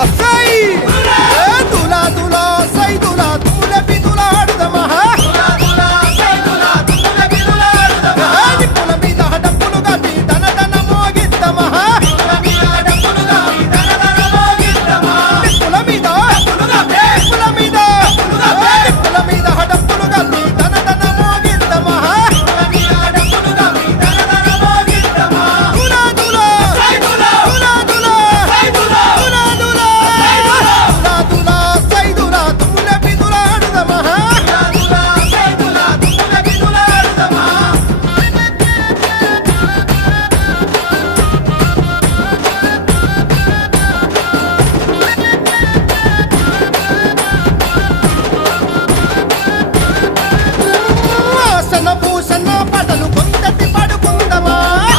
açaí! pusa na pusa na pada